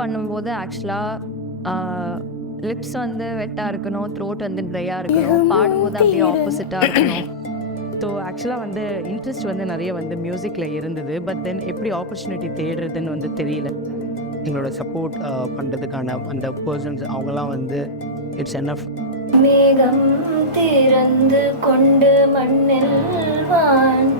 பண்ணும்போது ஆக்சுவலாக லிப்ஸ் வந்து வெட்டாக இருக்கணும், த்ரோட் வந்து ட்ரையாக இருக்கணும், பாடும்போது அப்படியே ஆப்போசிட்டாக இருக்கணும். ஸோ ஆக்சுவலாக வந்து இன்ட்ரெஸ்ட் வந்து நிறைய வந்து மியூசிக்கில் இருந்தது. பட் தென் எப்படி ஆப்பர்ச்சுனிட்டி தேடுறதுன்னு வந்து தெரியல. எங்களோட சப்போர்ட் பண்ணுறதுக்கான அந்த பர்சன்ஸ் அவங்களாம் வந்து இட்ஸ் எனஃப். மேகம் திறந்து கொண்டு மண்ணில் வான்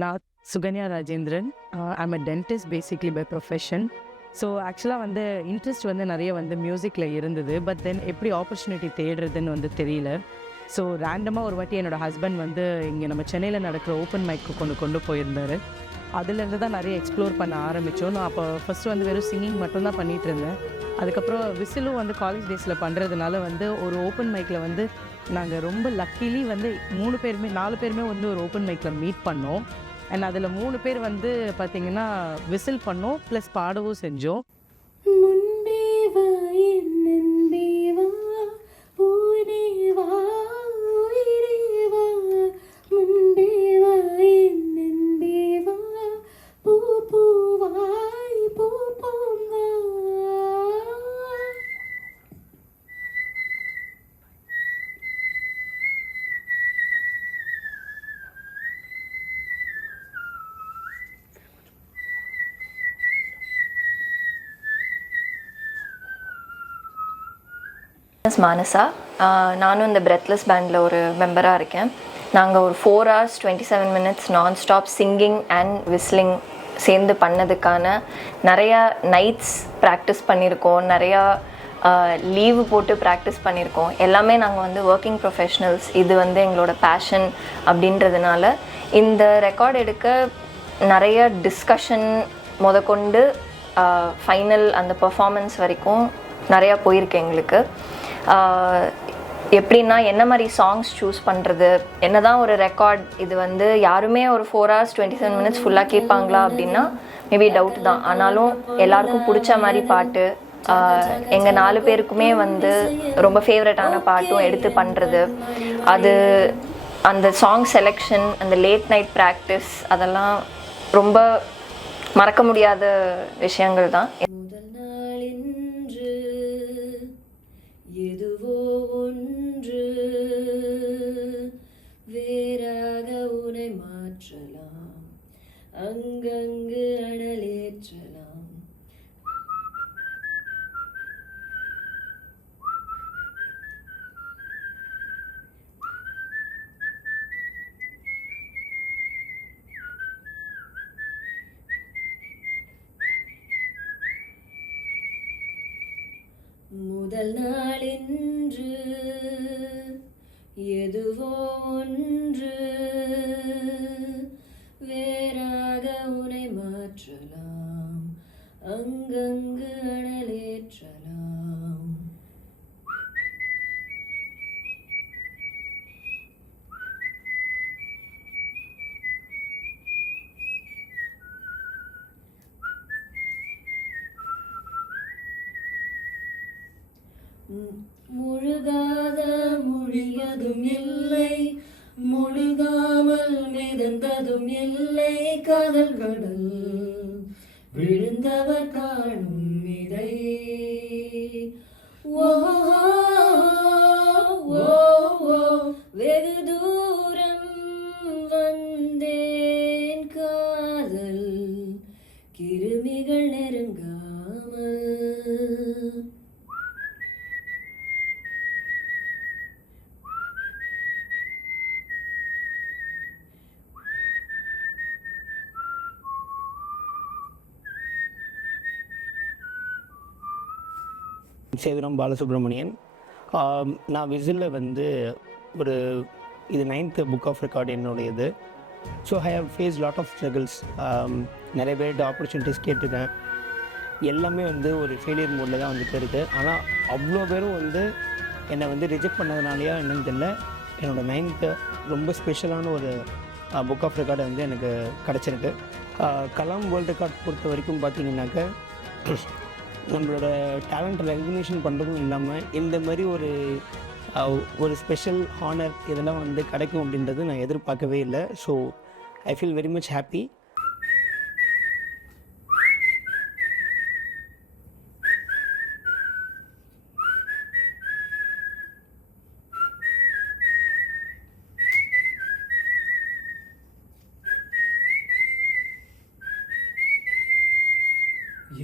நான் Suganya Rajendran. I'm a dentist basically by profession. So ஆக்சுவலாக வந்து இன்ட்ரெஸ்ட் வந்து நிறைய வந்து மியூசிக்கில் இருந்தது. பட் தென் எப்படி ஆப்பர்ச்சுனிட்டி தேடுறதுன்னு வந்து தெரியல. ஸோ ரேண்டமாக ஒரு வாட்டி என்னோடய ஹஸ்பண்ட் வந்து இங்கே நம்ம சென்னையில் நடக்கிற ஓப்பன் மைக்கு கொண்டு போயிருந்தார். அதுலேருந்து தான் நிறைய எக்ஸ்ப்ளோர் பண்ண ஆரம்பித்தோம். நான் அப்போ ஃபஸ்ட்டு வந்து வெறும் சிங்கிங் மட்டும்தான் பண்ணிகிட்டு இருந்தேன். அதுக்கப்புறம் விசிலும் வந்து காலேஜ் டேஸில் பண்ணுறதுனால வந்து ஒரு ஓப்பன் மைக்கில் வந்து நாங்கள் ரொம்ப லக்கிலி வந்து 4 பேருமே வந்து ஒரு ஓப்பன் மைக்கில் மீட் பண்ணோம். அண்ட் அதில் 3 பேர் வந்து பார்த்திங்கன்னா விசில் பண்ணோம், ப்ளஸ் பாடவும் செஞ்சோம். மானசா. நானும் இந்த பிரெத்லெஸ் பேண்டில் ஒரு மெம்பராக இருக்கேன். நாங்கள் ஒரு 4 hours 27 minutes நான் ஸ்டாப் சிங்கிங் அண்ட் விஸ்லிங் சேர்ந்து பண்ணதுக்கான நிறையா நைட்ஸ் ப்ராக்டிஸ் பண்ணியிருக்கோம், நிறையா லீவு போட்டு ப்ராக்டிஸ் பண்ணியிருக்கோம். எல்லாமே நாங்கள் வந்து ஒர்க்கிங் ப்ரொஃபஷ்னல்ஸ். இது வந்து எங்களோட பேஷன் அப்படின்றதுனால இந்த ரெக்கார்ட் எடுக்க நிறைய டிஸ்கஷன் முதற்கொண்டு ஃபைனல் அந்த பெர்ஃபார்மன்ஸ் வரைக்கும் நிறையா போயிருக்கு எங்களுக்கு. எப்படின்னா என்ன மாதிரி சாங்ஸ் சூஸ் பண்ணுறது, என்ன தான் ஒரு ரெக்கார்ட் இது வந்து யாருமே ஒரு 4 hours 27 minutes ஃபுல்லாக கேட்பாங்களா அப்படின்னா மேபி டவுட் தான். ஆனாலும் எல்லாருக்கும் பிடிச்ச மாதிரி பாட்டு, எங்கள் 4 பேருக்குமே வந்து ரொம்ப ஃபேவரட்டான பாட்டும் எடுத்து பண்ணுறது, அது அந்த சாங் செலெக்ஷன், அந்த லேட் நைட் ப்ராக்டிஸ், அதெல்லாம் ரொம்ப மறக்க முடியாத விஷயங்கள் தான். எதுவோ ஒன்று வேறாக உனை மாற்றலாம், அங்கங்கு அனலேற்றலாம். முதல் நாள் இன்று எதுவோ ஒன்று வேறாக உனை மாற்றலாம், அங்கங்கு அனலேற்றலாம். முழுகாத மொழியதும் இல்லை, முழுகாமல் மிதந்ததும் இல்லை, காதல் கடல் விழுந்தவர் காணும் இதை. ஓ வெகு தூரம் வந்தேன் காதல் கிருமிகள் நெருங்காமல். சேதுராம் பாலசுப்ரமணியன். நான் விசிலில் வந்து இது 9th புக் ஆஃப் ரெக்கார்ட் என்னுடையது. So I have face lot of struggles. நிறைய பேர்கிட்ட ஆப்பர்ச்சுனிட்டிஸ் கேட்டிருக்கேன். எல்லாமே வந்து ஒரு ஃபெயிலியர் மோடில் தான் வந்துட்டு இருக்குது. ஆனால் அவ்வளோ பேரும் வந்து என்னை வந்து ரிஜெக்ட் பண்ணதுனாலையா என்னன்னு தெரியல, என்னோடய 9th ரொம்ப ஸ்பெஷலான ஒரு புக் ஆஃப் ரெக்கார்டு வந்து எனக்கு கிடச்சிருக்கு. கலாம் வேர்ல்டு ரெக்கார்ட் பொறுத்த வரைக்கும் பார்த்திங்கனாக்க நம்மளோட டேலண்ட் ரெகக்னிஷன் பண்ணுறதும் இல்லாமல் இந்த மாதிரி ஒரு ஸ்பெஷல் ஹானர் இதெல்லாம் வந்து கிடைக்கும் அப்படின்றது நான் எதிர்பார்க்கவே இல்லை. So I feel very much happy.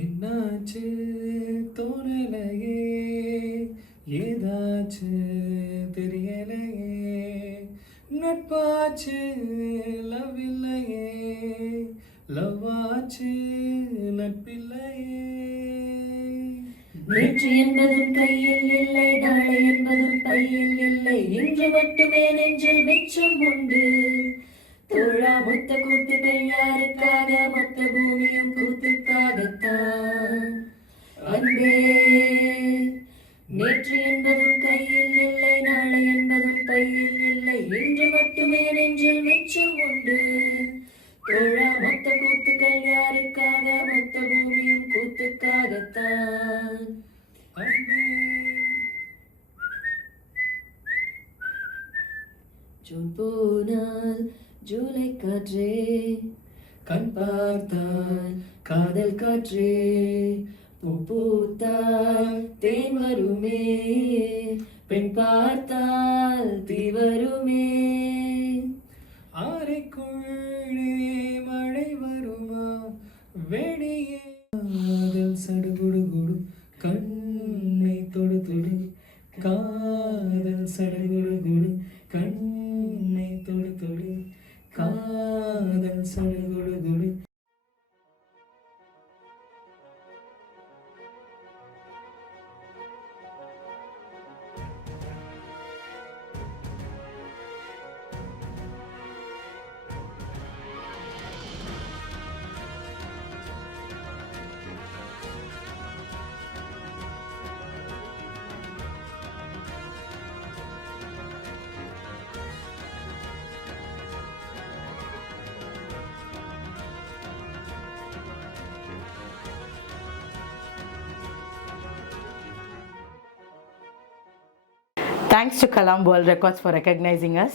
என்னாச்சு தோணலையே, ஏதாச்சு தெரியலையே, நட்பாச்சு லவ் இல்லையே, லவ் ஆச்சு நட்பில்லையே. நேற்று என்பதும் கையில் இல்லை, நாளை என்பதும் பையில் இல்லை, இன்று மட்டுமே நெஞ்சில் மிச்சம் உண்டு. தோழா மொத்த கூத்துக்கள் யாருக்காக, மொத்த பூமியும் கூத்துக்காகத்தான். அன்பே நேற்று என்பதும் கையில் இல்லை, நாளை என்பதும் பையில் இல்லை, இன்று மட்டுமே நெஞ்சில் மிச்சம் உண்டு. தோழா மொத்த கூத்துக்கள் யாருக்காக, மொத்த பூமியும் கூத்துக்காகத்தான். அன்பே ஜூன் போனால் ஜூலை காற்றே, கண் பார்த்தால் காதல் காற்றே, பூ பூத்தால் தேன் வருமே, பெண் பார்த்தால் தீ வருமே. ஆரைக்குள்ளே மழை வருமா, வெளியே காதல் சடுகுடுகுடு, கண்ணை தொடு தொடு, காதல் சடுகுடுகுடு, கண்ணை தொடு தொடு, காதல் சடுகுடுகுடு. Thanks to Kalam World Records for recognizing us.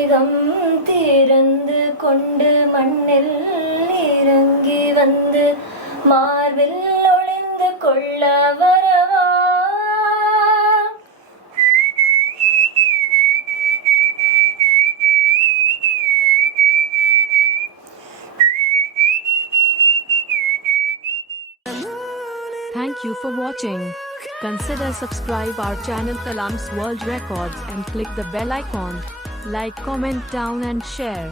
இதம் திறந்து கொண்டு மண்ணில் இறங்கி வந்து மார்பில் ஒளிந்து கொள்ள வரவா. Thank you for watching. Consider subscribe our channel Kalam's World Records and click the bell icon. Like, comment down and share.